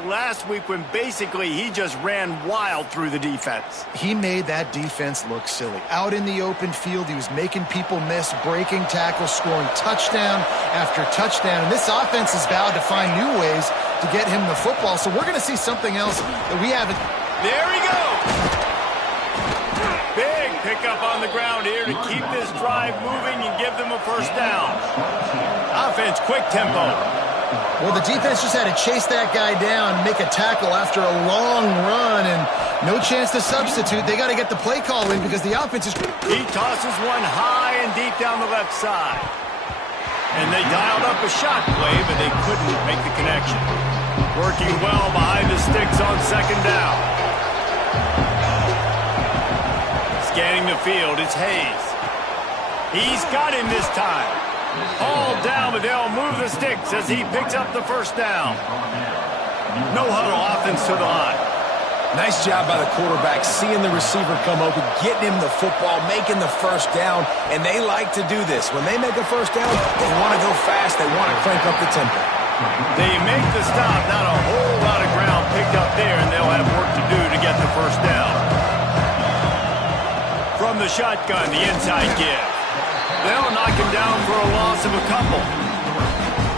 that last week when basically he just ran wild through the defense. He made that defense look silly. Out in the open field, he was making people miss, breaking tackles, scoring touchdown after touchdown. And this offense has vowed to find new ways to get him the football. So we're going to see something else that we haven't. There he goes. Big pickup on the ground here to keep this drive moving and give them a first down. Offense, quick tempo. Well, the defense just had to chase that guy down, make a tackle after a long run, and no chance to substitute. They got to get the play call in because the offense is... He tosses one high and deep down the left side. And they dialed up a shot play, but they couldn't make the connection. Working well behind the sticks on second down. Scanning the field, it's Hayes. He's got him this time. All down, but they'll move the sticks as he picks up the first down. No huddle offense to the line. Nice job by the quarterback, seeing the receiver come open, getting him the football, making the first down, and they like to do this. When they make a first down, they want to go fast, they want to crank up the tempo. They make the stop, not a whole lot of ground picked up there, and they'll have work to do to get the first down. From the shotgun, the inside give. They'll knock him down for a loss of a couple.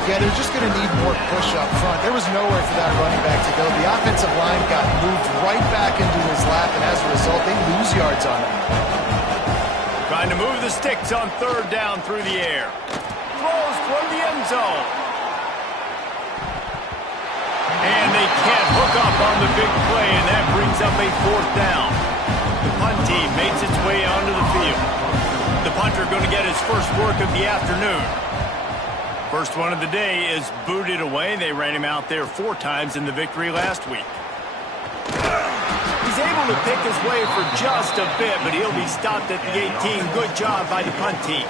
Yeah, they're just going to need more push up front. There was nowhere for that running back to go. The offensive line got moved right back into his lap, and as a result, they lose yards on him. Trying to move the sticks on third down through the air. Throws toward the end zone. And they can't hook up on the big play, and that brings up a fourth down. The punt team makes its way onto the field. The punter going to get his first work of the afternoon. First one of the day is booted away. They ran him out there 4 times in the victory last week. He's able to pick his way for just a bit, but he'll be stopped at the 18. Good job by the punt team.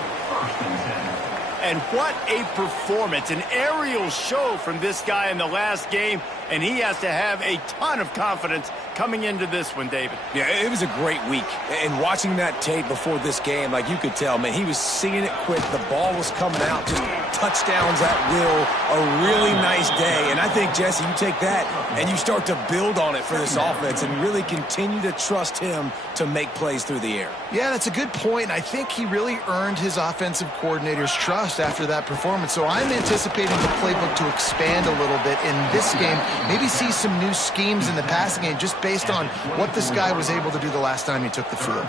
And what a performance, an aerial show from this guy in the last game, and he has to have a ton of confidence coming into this one, David. Yeah, it was a great week. And watching that tape before this game, like you could tell, man, he was seeing it quick. The ball was coming out, just touchdowns at will. A really nice day. And I think, Jesse, you take that and you start to build on it for this offense and really continue to trust him to make plays through the air. Yeah, that's a good point. I think he really earned his offensive coordinator's trust after that performance. So I'm anticipating the playbook to expand a little bit in this game. Maybe see some new schemes in the passing game just based on what this guy was able to do the last time he took the field.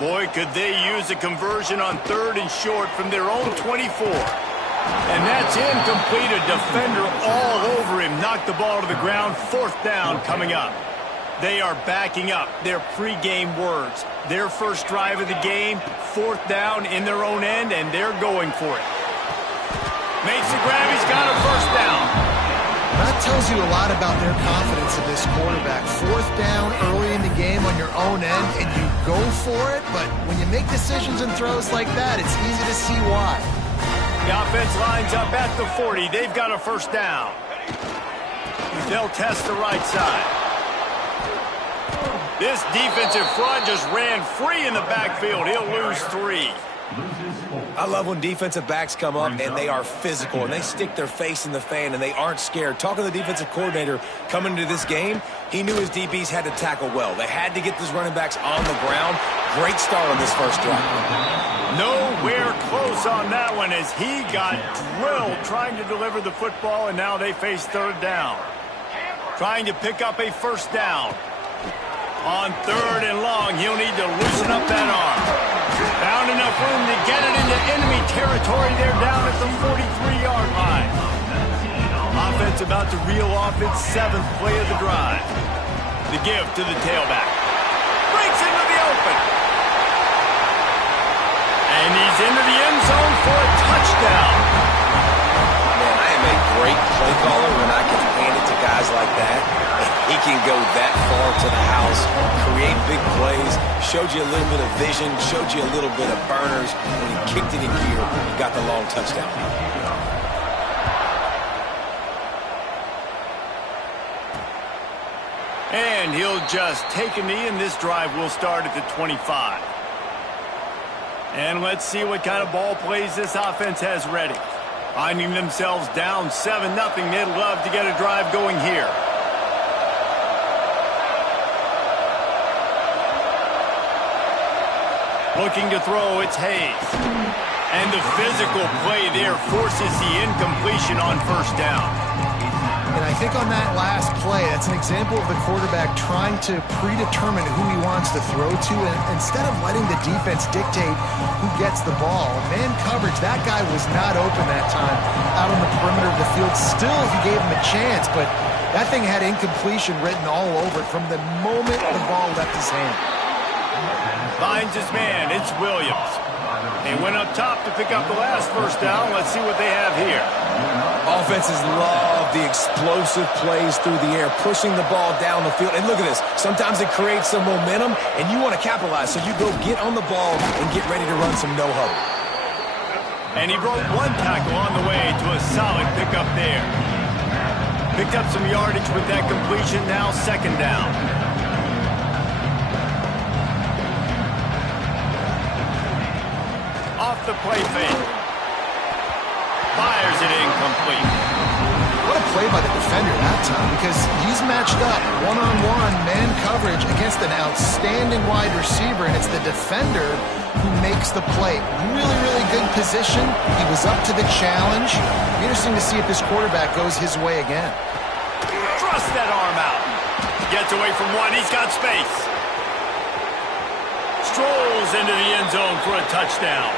Boy, could they use a conversion on third and short from their own 24. And that's incomplete. A defender all over him. Knocked the ball to the ground. Fourth down coming up. They are backing up their pregame words. Their first drive of the game, fourth down in their own end, and they're going for it. Makes the grab. He's got a first down. That tells you a lot about their confidence in this quarterback. Fourth down early in the game on your own end, and you go for it, but when you make decisions and throws like that, it's easy to see why. The offense lines up at the 40. They've got a first down. They'll test the right side. This defensive front just ran free in the backfield. He'll lose 3. I love when defensive backs come up and they are physical and they stick their face in the fan and they aren't scared. Talking to the defensive coordinator coming into this game, he knew his DBs had to tackle well. They had to get those running backs on the ground. Great start on this first drive. Nowhere close on that one as he got drilled trying to deliver the football, and now they face third down. Trying to pick up a first down. On third and long, he'll need to loosen up that arm. Found enough room to get it into enemy territory. They're down at the 43-yard line. Offense about to reel off its 7th play of the drive. The give to the tailback. Breaks into the open. And he's into the end zone for a touchdown. Man, I am a great play caller when I can hand it to guys like that. He can go that far to the house, create big plays, showed you a little bit of vision, showed you a little bit of burners. When he kicked it in here, he got the long touchdown. And he'll just take a knee, and this drive will start at the 25. And let's see what kind of ball plays this offense has ready. Finding themselves down 7-0. They'd love to get a drive going here. Looking to throw, it's Hayes. And the physical play there forces the incompletion on first down. And I think on that last play, that's an example of the quarterback trying to predetermine who he wants to throw to, and instead of letting the defense dictate who gets the ball. Man coverage, that guy was not open that time out on the perimeter of the field. Still, if you gave him a chance, but that thing had incompletion written all over it from the moment the ball left his hand. Finds his man, it's Williams. They went up top to pick up the last first down. Let's see what they have here. Offenses love the explosive plays through the air, pushing the ball down the field. And look at this. Sometimes it creates some momentum, and you want to capitalize. So you go get on the ball and get ready to run some no-huddle. And he broke one tackle on the way to a solid pickup there. Picked up some yardage with that completion. Now second down. Off the play fake. Fires it incomplete. What a play by the defender that time, because he's matched up one-on-one man coverage against an outstanding wide receiver, and it's the defender who makes the play. Really, really good position. He was up to the challenge. Be interesting to see if this quarterback goes his way again. Thrust that arm out. Gets away from one. He's got space. Strolls into the end zone for a touchdown.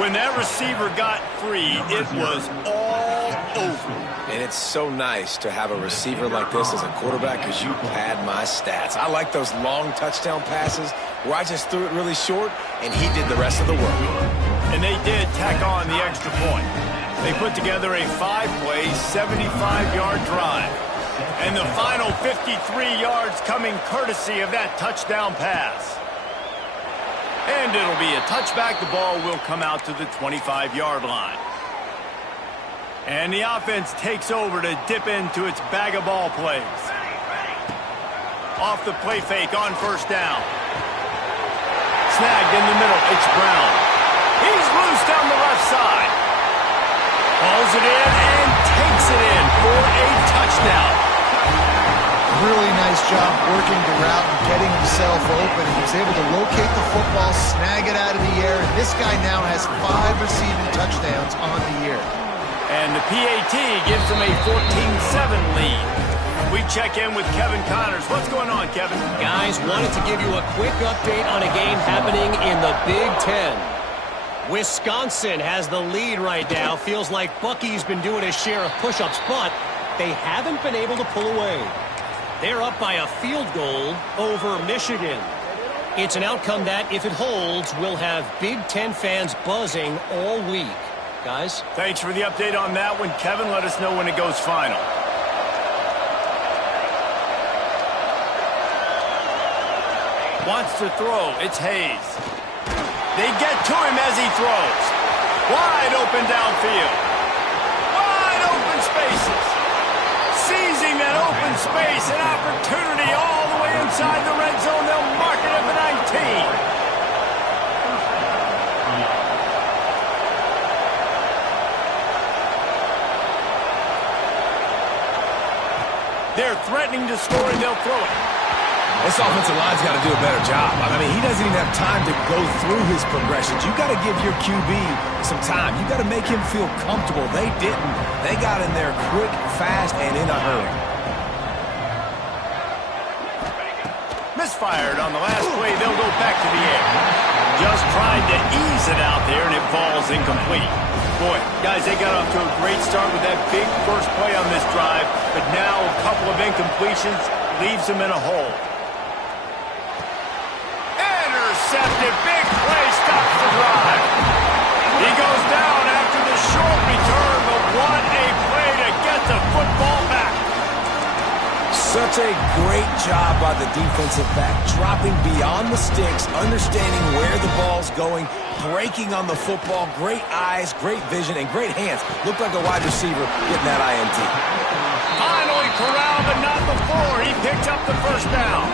When that receiver got free, it was all over. And it's so nice to have a receiver like this as a quarterback because you pad my stats. I like those long touchdown passes where I just threw it really short and he did the rest of the work. And they did tack on the extra point. They put together a 5-play, 75-yard drive. And the final 53 yards coming courtesy of that touchdown pass. And it'll be a touchback. The ball will come out to the 25-yard line. And the offense takes over to dip into its bag of ball plays. Off the play fake on first down. Snagged in the middle. It's Brown. He's loose down the left side. Hauls it in and takes it in for a touchdown. Really nice job working the route and getting himself open. He was able to locate the football, snag it out of the air, and this guy now has 5 receiving touchdowns on the year. And the PAT gives him a 14-7 lead. We check in with Kevin Connors. What's going on, Kevin? Guys, wanted to give you a quick update on a game happening in the Big Ten. Wisconsin has the lead right now. Feels like Bucky's been doing his share of push-ups, but they haven't been able to pull away. They're up by a field goal over Michigan. It's an outcome that, if it holds, will have Big Ten fans buzzing all week. Guys? Thanks for the update on that one, Kevin. Let us know when it goes final. Wants to throw. It's Hayes. They get to him as he throws. Wide open downfield. Wide open spaces. Seizing that open space, an opportunity all the way inside the red zone. They'll mark it at the 19. They're threatening to score, and they'll throw it. This offensive line's got to do a better job. I mean, he doesn't even have time to go through his progressions. You got to give your QB some time. You got to make him feel comfortable. They didn't. They got in there quick, fast, and in a hurry. Misfired on the last play. They'll go back to the air. Just tried to ease it out there, and it falls incomplete. Boy, guys, they got off to a great start with that big first play on this drive, but now a couple of incompletions leaves them in a hole. Intercepted, big play, stops the drive. He goes down after the short return, but what a play to get the football back. Such a great job by the defensive back, dropping beyond the sticks, understanding where the ball's going, breaking on the football, great eyes, great vision, and great hands. Looked like a wide receiver getting that INT. Finally corralled, but not before. He picked up the first down.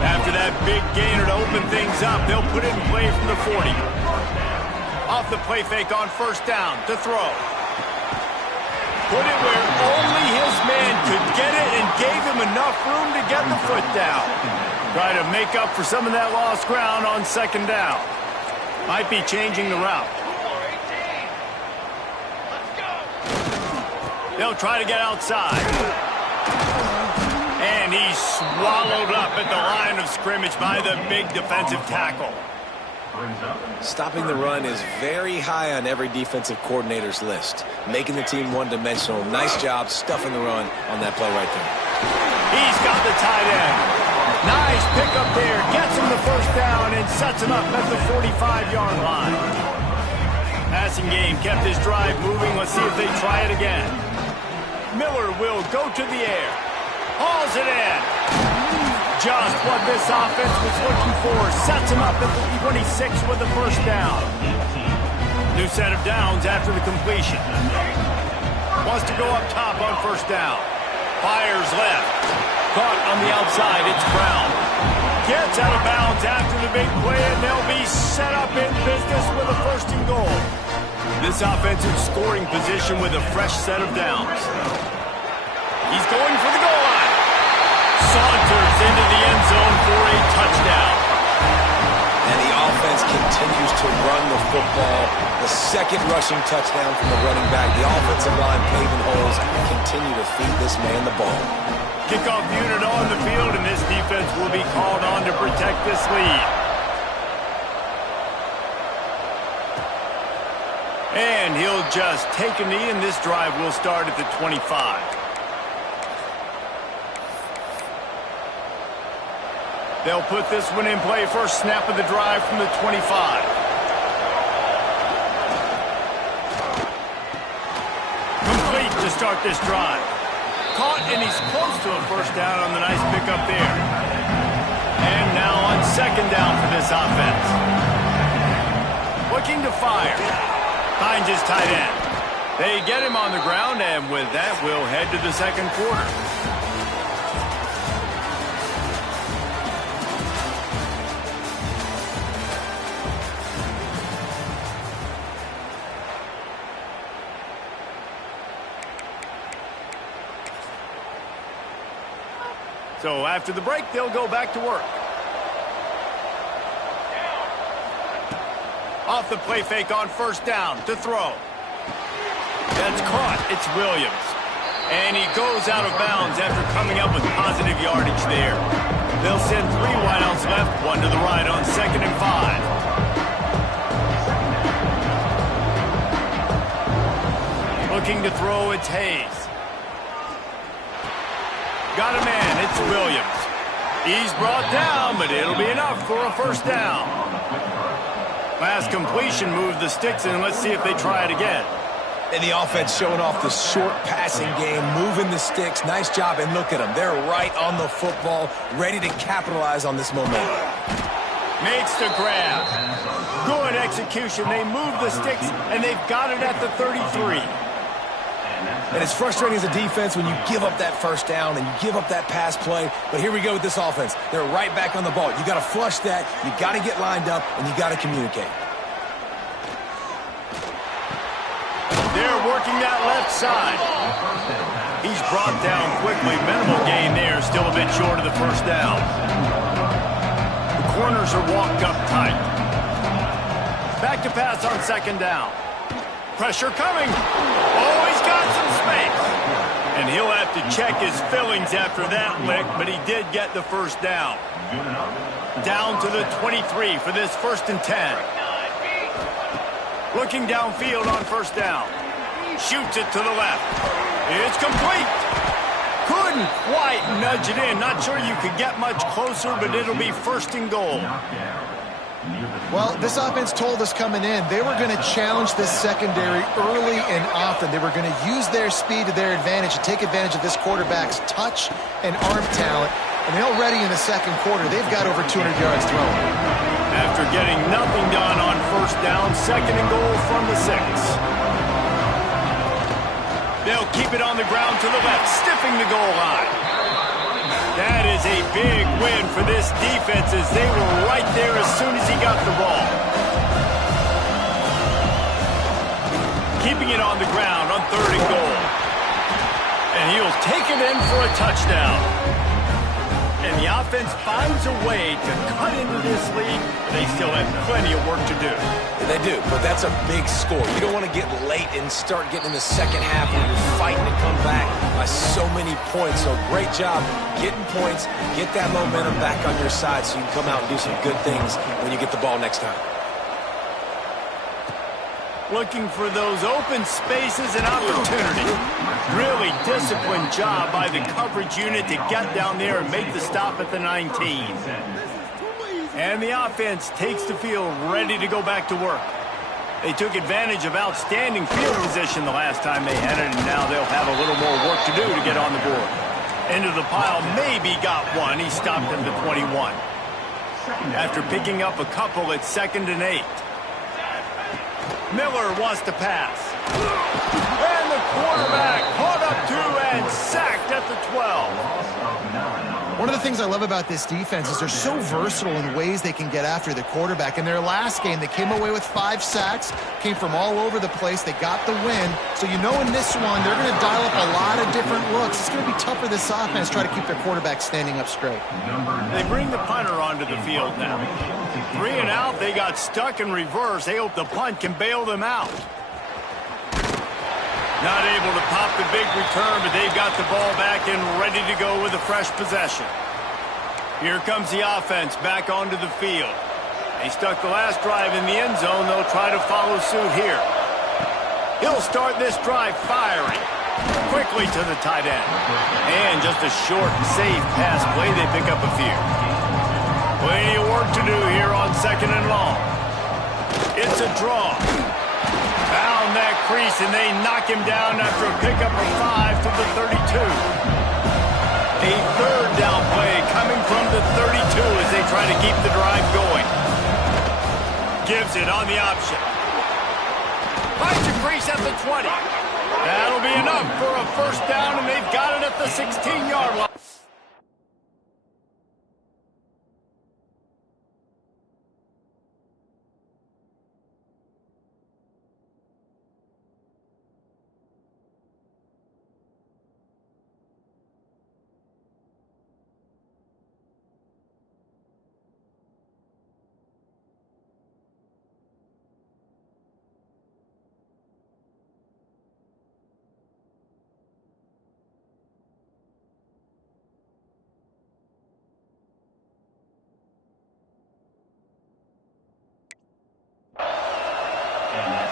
After that big gainer to open things up, they'll put it in play from the 40. Off the play fake on first down to throw. Put it where only his man could get it and gave him enough room to get the foot down. Try to make up for some of that lost ground on second down. Might be changing the route. They'll try to get outside. And he's swallowed up at the line of scrimmage by the big defensive tackle. Stopping the run is very high on every defensive coordinator's list. Making the team one-dimensional. Nice job stuffing the run on that play right there. He's got the tight end. Nice pickup there. Gets him the first down and sets him up at the 45-yard line. Passing game kept his drive moving. Let's see if they try it again. Miller will go to the air. Hauls it in. Just what this offense was looking for. Sets him up at the 26 with the first down. New set of downs after the completion. Wants to go up top on first down. Fires left. Caught on the outside. It's Brown. Gets out of bounds after the big play, and they'll be set up in business with a first and goal. This offensive scoring position with a fresh set of downs. He's going for the goal line. Saunters into the end zone for a touchdown. And the offense continues to run the football. The second rushing touchdown from the running back. The offensive line paving holes. Continue to feed this man the ball. Kickoff unit on the field, and this defense will be called on to protect this lead. And he'll just take a knee, and this drive will start at the 25. They'll put this one in play. First snap of the drive from the 25. Complete to start this drive. Caught, and he's close to a first down on the nice pickup there. And now on second down for this offense. Looking to fire. Finds his tight end. They get him on the ground, and with that, we'll head to the second quarter. So after the break, they'll go back to work. Off the play fake on first down to throw. That's caught. It's Williams. And he goes out of bounds after coming up with positive yardage there. They'll send 3 wideouts left, 1 to the right on 2nd and 5. Looking to throw, it's Hayes. Got a man, it's Williams. He's brought down, but it'll be enough for a first down. Last completion moved the sticks in. Let's see if they try it again. And the offense showing off the short passing game, moving the sticks. Nice job, and look at them. They're right on the football, ready to capitalize on this momentum. Makes the grab. Good execution. They move the sticks, and they've got it at the 33. And it's frustrating as a defense when you give up that first down and you give up that pass play. But here we go with this offense. They're right back on the ball. You got to flush that. You got to get lined up, and you got to communicate. They're working that left side. He's brought down quickly. Minimal gain there. Still a bit short of the first down. The corners are walked up tight. Back to pass on second down. Pressure coming. Oh, he's got some space. And he'll have to check his fillings after that lick, but he did get the first down. Down to the 23 for this 1st and 10. Looking downfield on first down. Shoots it to the left. It's complete. Couldn't quite nudge it in. Not sure you could get much closer, but it'll be 1st and goal. Well, this offense told us coming in they were going to challenge this secondary early and often. They were going to use their speed to their advantage and take advantage of this quarterback's touch and arm talent. And already in the second quarter, they've got over 200 yards thrown. After getting nothing done on first down, 2nd and goal from the 6. They'll keep it on the ground to the left, stiffing the goal line. That is a big win for this defense as they were right there as soon as he got the ball. keeping it on the ground on 3rd and goal. And he'll take it in for a touchdown. And the offense finds a way to cut into this lead. They still have plenty of work to do. They do, but that's a big score. You don't want to get late and start getting in the second half when you're fighting to come back by so many points. So great job getting points, get that momentum back on your side so you can come out and do some good things when you get the ball next time. Looking for those open spaces and opportunity. Really disciplined job by the coverage unit to get down there and make the stop at the 19. And the offense takes the field ready to go back to work. They took advantage of outstanding field position the last time they had it, and now they'll have a little more work to do to get on the board. Into the pile, maybe got one. He stopped him to 21. After picking up a couple at 2nd and 8. Miller wants to pass. And the quarterback caught up to and sacked at the 12. One of the things I love about this defense is they're so versatile in ways they can get after the quarterback. In their last game, they came away with 5 sacks, came from all over the place. They got the win. So you know in this one, they're going to dial up a lot of different looks. It's going to be tough for this offense to try to keep their quarterback standing up straight. They bring the punter onto the field now. 3 and out, they got stuck in reverse. They hope the punt can bail them out. Not able to pop the big return, but they've got the ball back and ready to go with a fresh possession. Here comes the offense back onto the field. They stuck the last drive in the end zone. They'll try to follow suit here. He'll start this drive firing. Quickly to the tight end. And just a short, safe pass play. They pick up a few. Plenty of work to do here on 2nd and long. It's a draw. Found that crease, and they knock him down after a pickup of 5 to the 32. A 3rd down play coming from the 32 as they try to keep the drive going. Gives it on the option. Finds a crease at the 20. That'll be enough for a 1st down, and they've got it at the 16-yard line.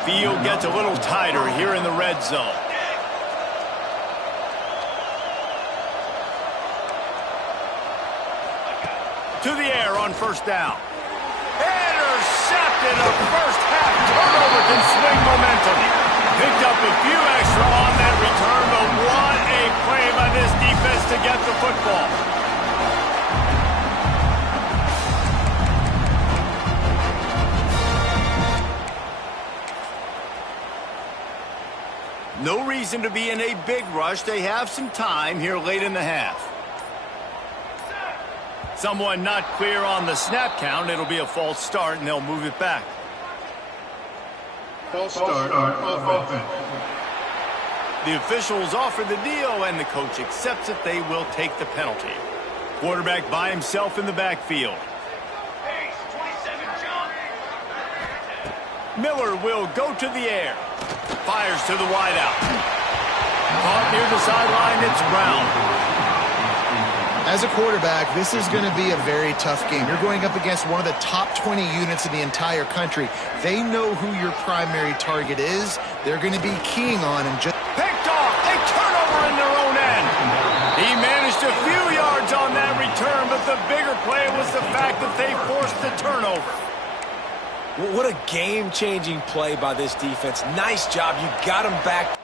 Field gets a little tighter here in the red zone. To the air on 1st down. Intercepted. A first-half turnover can swing momentum. Picked up a few extra on that return, but what a play by this defense to get the football. No reason to be in a big rush. They have some time here late in the half. Someone not clear on the snap count. It'll be a false start, and they'll move it back. False start on offense. The officials offer the deal, and the coach accepts it. They will take the penalty. Quarterback by himself in the backfield. Miller will go to the air. Fires to the wideout. Caught near the sideline. It's Brown. As a quarterback, this is going to be a very tough game. You're going up against one of the top 20 units in the entire country. They know who your primary target is. They're going to be keying on him. Picked off. A turnover in their own end. He managed a few yards on that return, but the bigger play was the fact that they forced the turnover. What a game-changing play by this defense. Nice job. You got them back.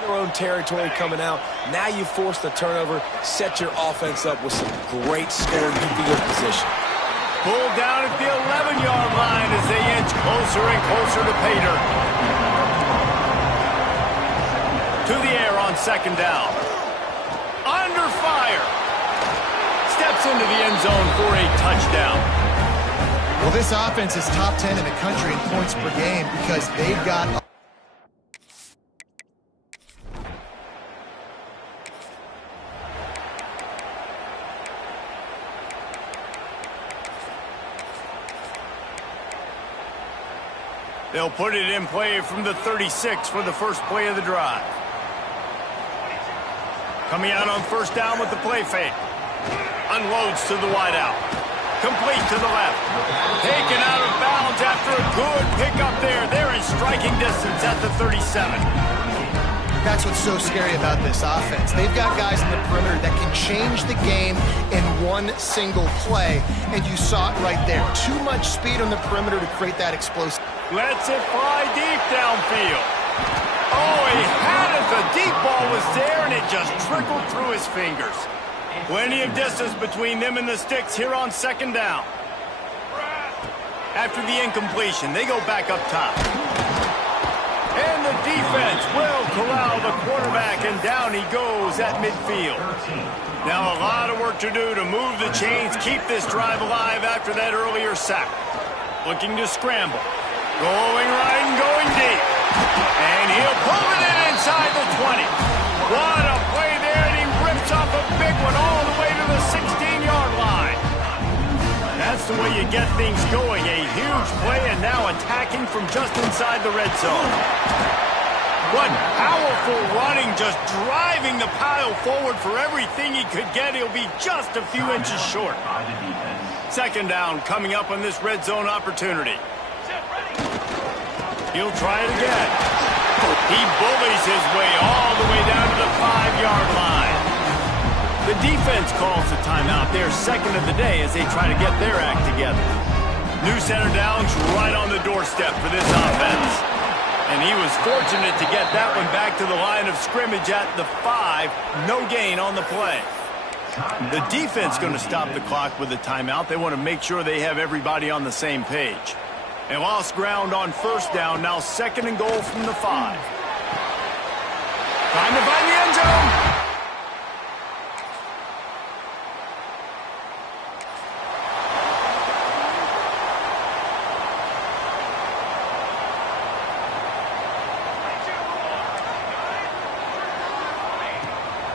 Their own territory coming out. Now you force the turnover, set your offense up with some great scoring field position. Pulled down at the 11-yard line as they inch closer and closer to pay dirt. To the air on second down. Under fire. Steps into the end zone for a touchdown. Well, this offense is top 10 in the country in points per game because they've got... They'll put it in play from the 36 for the first play of the drive. Coming out on first down with the play fake. Unloads to the wideout. Complete to the left. Taken out of bounds after a good pickup there. They're in striking distance at the 37. That's what's so scary about this offense. They've got guys in the perimeter that can change the game in one single play, and you saw it right there. Too much speed on the perimeter to create that explosive. Lets it fly deep downfield. Oh, he had it. The deep ball was there, and it just trickled through his fingers. Plenty of distance between them and the sticks here on second down. After the incompletion, they go back up top. And the defense will corral the quarterback, and down he goes at midfield. Now a lot of work to do to move the chains, keep this drive alive after that earlier sack. Looking to scramble. Going right and going deep. And he'll pull it in inside the 20. What a play there, and he rips off a big one all the way to the 16-yard line. That's the way you get things going. A huge play, and now attacking from just inside the red zone. What powerful running, just driving the pile forward for everything he could get. He'll be just a few inches short. Second down coming up on this red zone opportunity. He'll try it again. He bullies his way all the way down to the 5-yard line. The defense calls the timeout. They're second of the day as they try to get their act together. New center downs right on the doorstep for this offense. And he was fortunate to get that one back to the line of scrimmage at the 5. No gain on the play. The defense going to stop the clock with a timeout. They want to make sure they have everybody on the same page. They lost ground on first down. Now second and goal from the 5. Trying to find the end zone.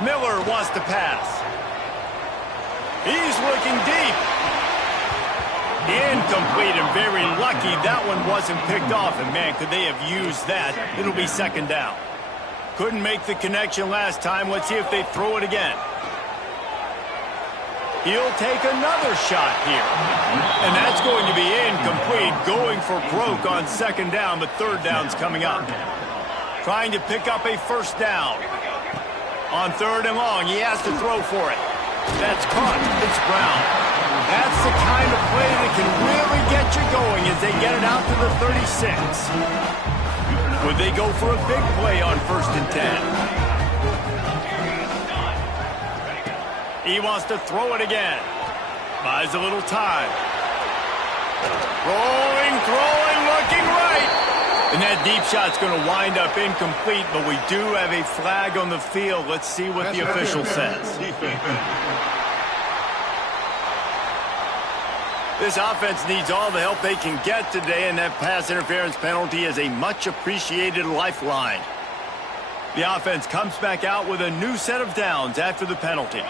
Miller wants to pass. He's looking deep. Incomplete, and very lucky that one wasn't picked off. And, man, could they have used that? It'll be second down. Couldn't make the connection last time. Let's see if they throw it again. He'll take another shot here. And that's going to be incomplete, going for broke on second down, but third down's coming up. Trying to pick up a first down. On third and long, he has to throw for it. That's caught. It's Brown. That's the kind of play that can really get you going as they get it out to the 36. Would they go for a big play on first and 10? He wants to throw it again. Buys a little time. Rolling, throwing, looking right. And that deep shot's going to wind up incomplete, but we do have a flag on the field. Let's see what the official says. This offense needs all the help they can get today, and that pass interference penalty is a much-appreciated lifeline. The offense comes back out with a new set of downs after the penalty.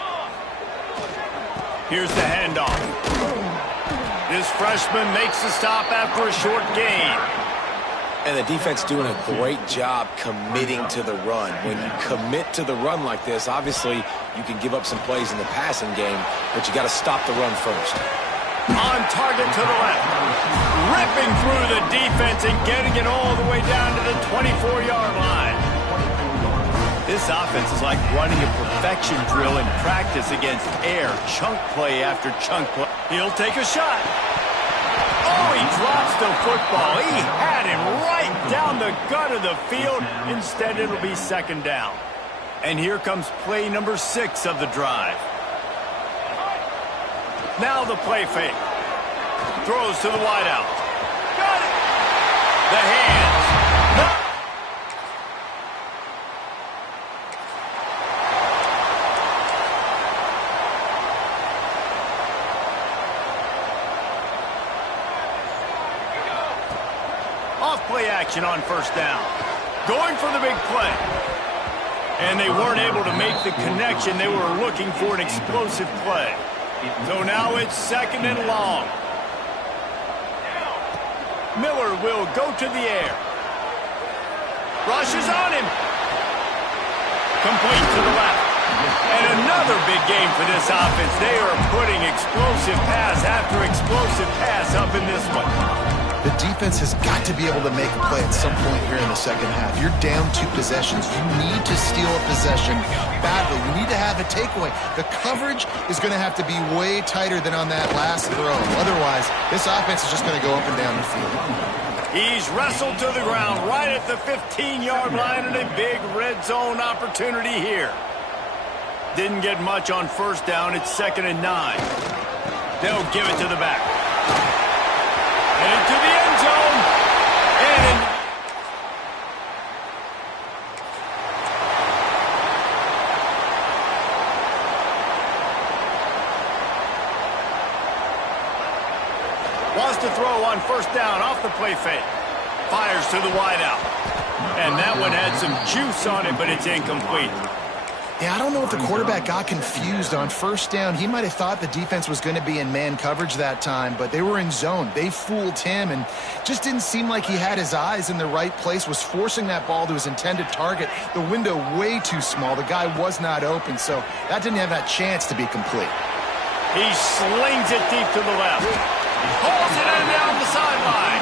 Here's the handoff. This freshman makes the stop after a short gain. And the defense doing a great job committing to the run. When you commit to the run like this, obviously you can give up some plays in the passing game, but you got to stop the run first. On target to the left. Ripping through the defense and getting it all the way down to the 24-yard line. This offense is like running a perfection drill in practice against air. Chunk play after chunk play. He'll take a shot. Oh, he drops the football. He had him right down the gut of the field. Instead, it'll be second down. And here comes play number 6 of the drive. Now the play fake. Throws to the wideout. Got it. The hands. Off-play action on first down. Going for the big play. And they weren't able to make the connection. They were looking for an explosive play. So now it's second and long. Miller will go to the air. Rushes on him. Complete to the left. And another big game for this offense. They are putting explosive pass after explosive pass up in this one. The defense has got to be able to make a play at some point here in the second half. You're down 2 possessions. You need to steal a possession badly. You need to have a takeaway. The coverage is going to have to be way tighter than on that last throw. Otherwise, this offense is just going to go up and down the field. He's wrestled to the ground right at the 15-yard line, and a big red zone opportunity here. Didn't get much on first down. It's second and 9. They'll give it to the back. And into the end zone. And wants to throw on first down off the play fake. Fires to the wideout. And that one had some juice on it, but it's incomplete. Yeah, I don't know if the quarterback got confused on first down. He might have thought the defense was going to be in man coverage that time, but they were in zone. They fooled him and just didn't seem like he had his eyes in the right place, was forcing that ball to his intended target. The window way too small. The guy was not open, so that didn't have that chance to be complete. He slings it deep to the left. Pulls it in down the sideline.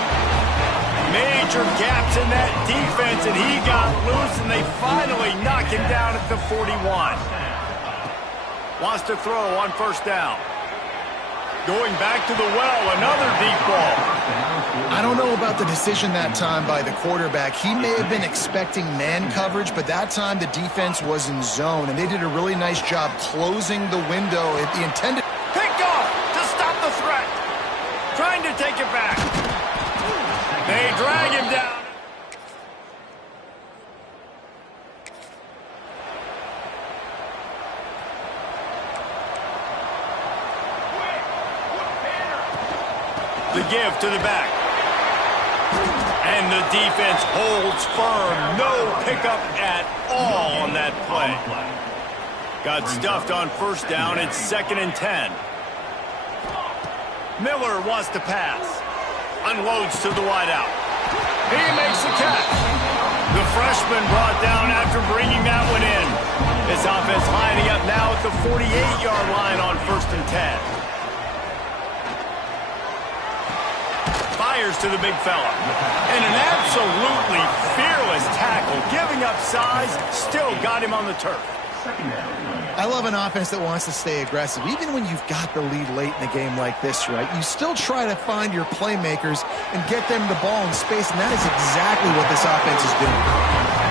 Major gaps in that defense, and he got loose, and they finally knock him down at the 41. Wants to throw on first down. Going back to the well, another deep ball. I don't know about the decision that time by the quarterback. He may have been expecting man coverage, but that time the defense was in zone, and they did a really nice job closing the window. The intended pick off to stop the threat. Trying to take it back. They drag him down. The give to the back. And the defense holds firm. No pickup at all on that play. Got stuffed on first down. It's second and 10. Miller wants to pass. Unloads to the wideout. He makes the catch. The freshman brought down after bringing that one in. This offense lining up now at the 48-yard line on first and 10. Fires to the big fella. And an absolutely fearless tackle. Giving up size, still got him on the turf. I love an offense that wants to stay aggressive. Even when you've got the lead late in a game like this, right, you still try to find your playmakers and get them the ball in space, and that is exactly what this offense is doing.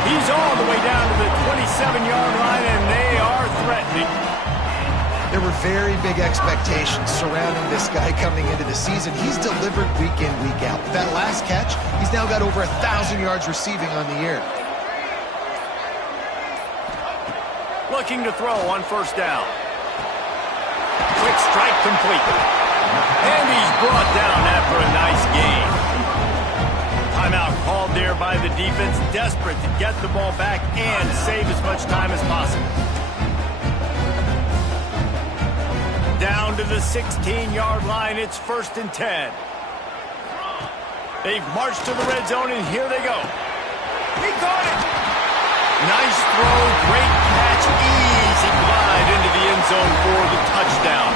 He's all the way down to the 27-yard line, and they are threatening. There were very big expectations surrounding this guy coming into the season. He's delivered week in, week out. With that last catch, he's now got over 1,000 yards receiving on the year. Looking to throw on first down. Quick strike complete. And he's brought down after a nice gain. Timeout called there by the defense, desperate to get the ball back and save as much time as possible. Down to the 16-yard line, it's first and 10. They've marched to the red zone, and here they go. He caught it. Nice throw, great catch, easy glide into the end zone for the touchdown.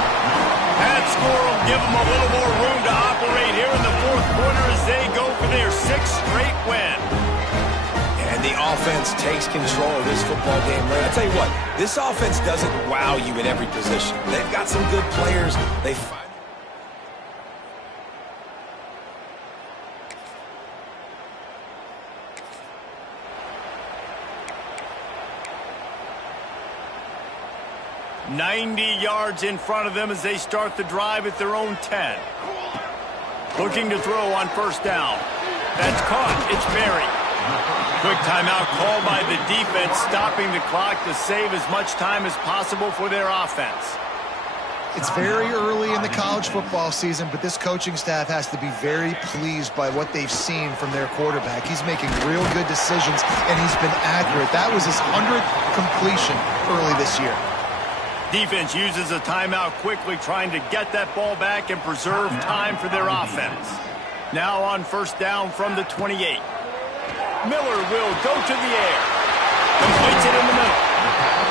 That score will give them a little more room to operate here in the fourth quarter as they go for their 6th straight win. And the offense takes control of this football game. I tell you what, this offense doesn't wow you at every position. They've got some good players. They find 90 yards in front of them as they start the drive at their own 10. Looking to throw on first down. That's caught. It's Berry. Quick timeout called by the defense, stopping the clock to save as much time as possible for their offense. It's very early in the college football season, but this coaching staff has to be very pleased by what they've seen from their quarterback. He's making real good decisions, and he's been accurate. That was his 100th completion early this year. Defense uses a timeout quickly, trying to get that ball back and preserve time for their offense. Now on first down from the 28. Miller will go to the air. Completes it in the middle.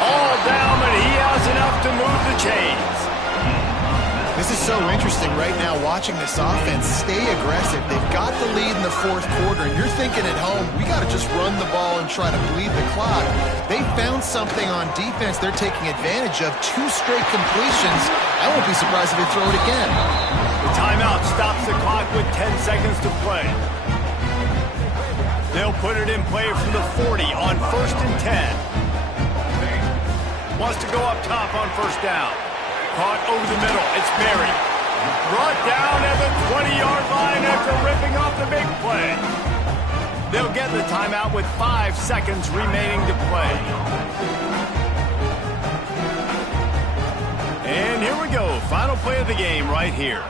All down, but he has enough to move the chains. This is so interesting right now watching this offense stay aggressive. They've got the lead in the fourth quarter, and you're thinking at home, we got to just run the ball and try to bleed the clock. They found something on defense they're taking advantage of. 2 straight completions. I won't be surprised if they throw it again. The timeout stops the clock with 10 seconds to play. They'll put it in play from the 40 on first and 10. Wants to go up top on first down. Caught over the middle. It's Berry. Brought down at the 20-yard line after ripping off the big play. They'll get the timeout with 5 seconds remaining to play. And here we go. Final play of the game right here.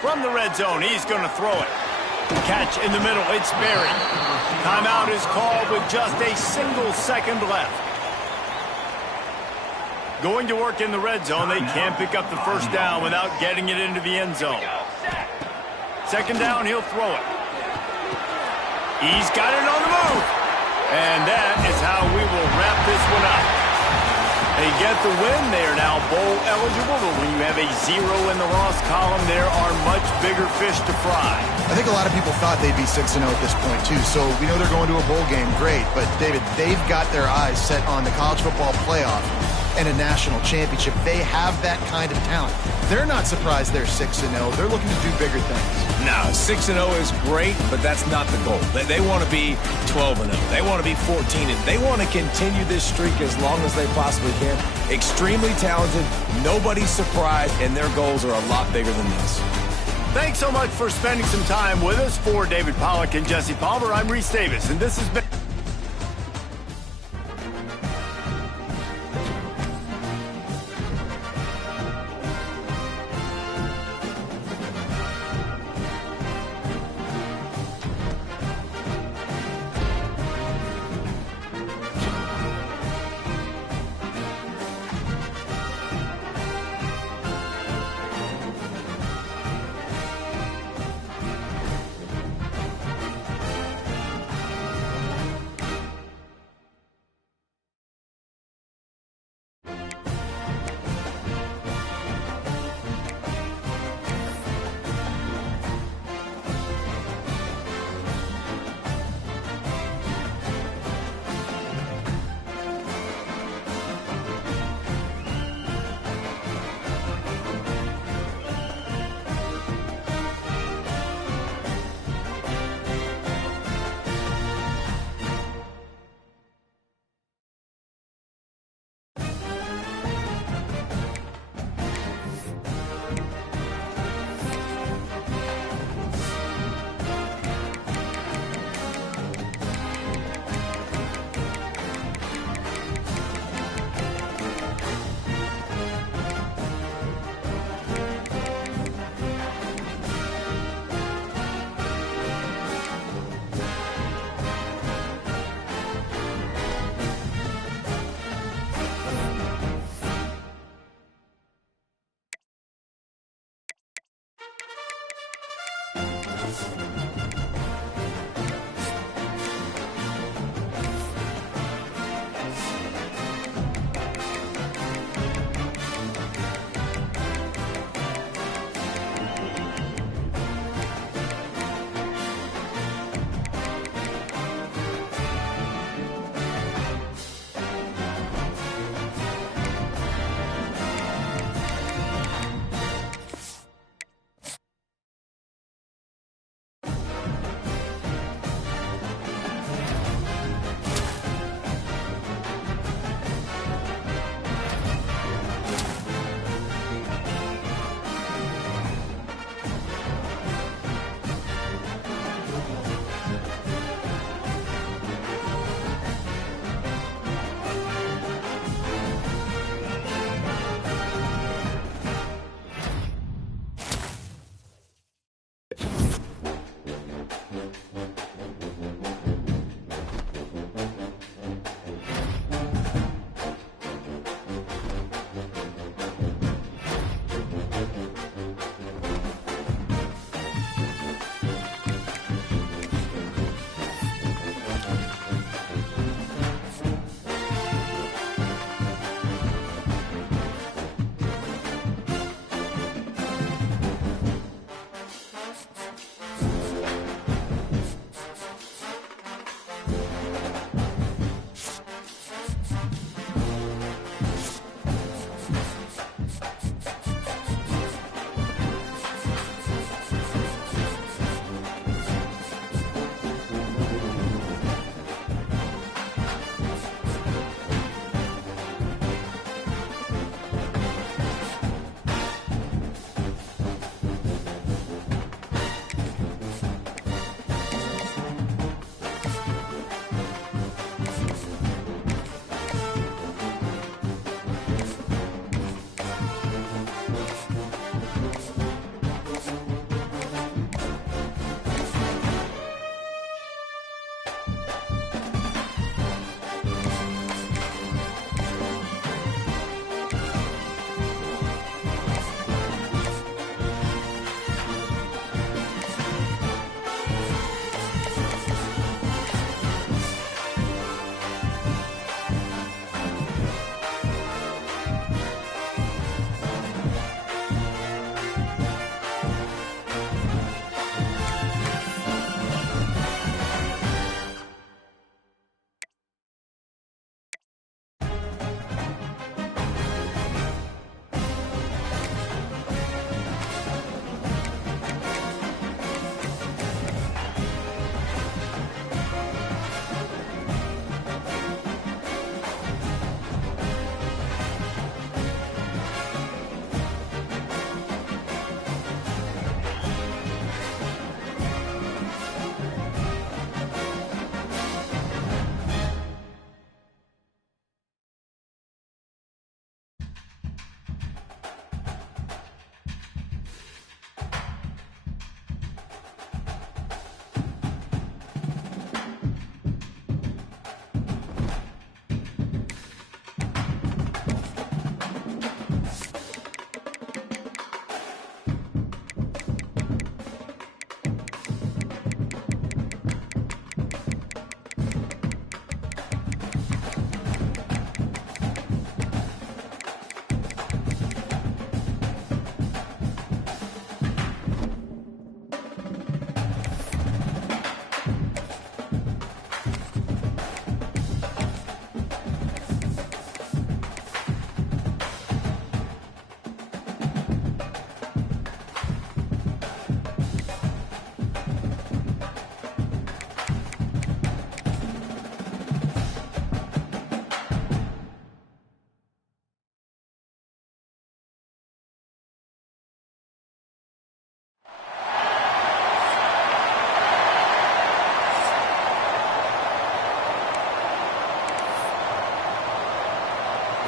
From the red zone, he's going to throw it. Catch in the middle. It's Berry. Timeout is called with just a single second left. Going to work in the red zone. They can't pick up the first down without getting it into the end zone. Second down, he'll throw it. He's got it on the move. And that is how we will wrap this one up. They get the win. They are now bowl eligible, but when you have a 0 in the loss column, there are much bigger fish to fry. I think a lot of people thought they'd be 6-0 at this point, too. So we know they're going to a bowl game. Great. But, David, they've got their eyes set on the college football playoff and a national championship. They have that kind of talent. They're not surprised they're 6-0. They're looking to do bigger things. No, 6-0 is great, but that's not the goal. They want to be 12-0. They want to be 14-0. They want to continue this streak as long as they possibly can. Extremely talented. Nobody's surprised, and their goals are a lot bigger than this. Thanks so much for spending some time with us. For David Pollack and Jesse Palmer, I'm Reese Davis, and this has been...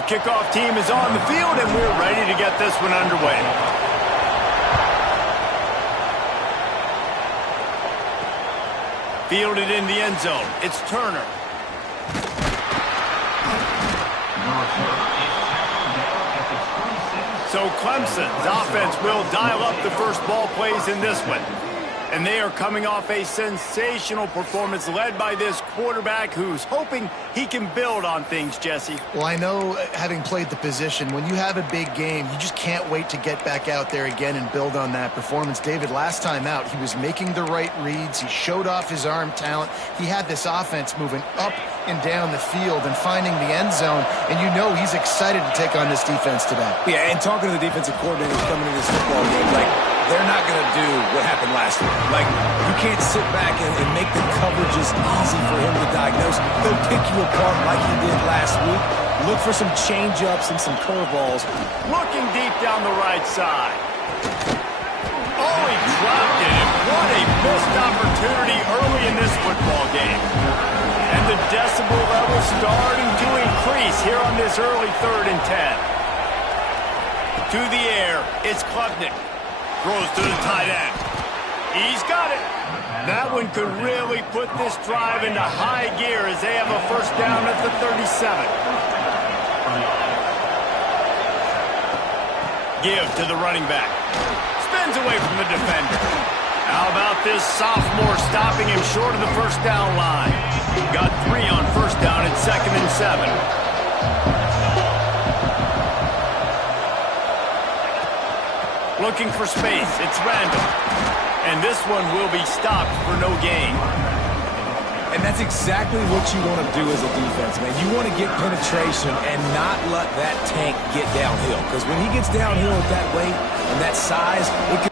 The kickoff team is on the field, and we're ready to get this one underway. Fielded in the end zone. It's Turner. So Clemson's offense will dial up the first ball plays in this one. And they are coming off a sensational performance led by this quarterback who's hoping he can build on things, Jesse. Well, I know, having played the position, when you have a big game, you just can't wait to get back out there again and build on that performance. David, last time out, he was making the right reads. He showed off his arm talent. He had this offense moving up and down the field and finding the end zone, and you know he's excited to take on this defense today. Yeah, and talking to the defensive coordinators coming into this football game, like, they're not going to do what happened last week. Like, you can't sit back and make the coverages easy for him to diagnose. He'll pick you apart like he did last week. Look for some change-ups and some curveballs. Looking deep down the right side. Oh, he dropped it. And what a missed opportunity early in this football game. And the decibel level starting to increase here on this early 3rd and 10. To the air, it's Klubnik. Throws to the tight end. He's got it. That one could really put this drive into high gear as they have a first down at the 37. Give to the running back. Spins away from the defender. How about this sophomore stopping him short of the first down line? Got 3 on first down at 2nd and 7. Looking for space. It's Randall. And this one will be stopped for no gain. And that's exactly what you want to do as a defense, man. You want to get penetration and not let that tank get downhill. Because when he gets downhill at that weight and that size, it can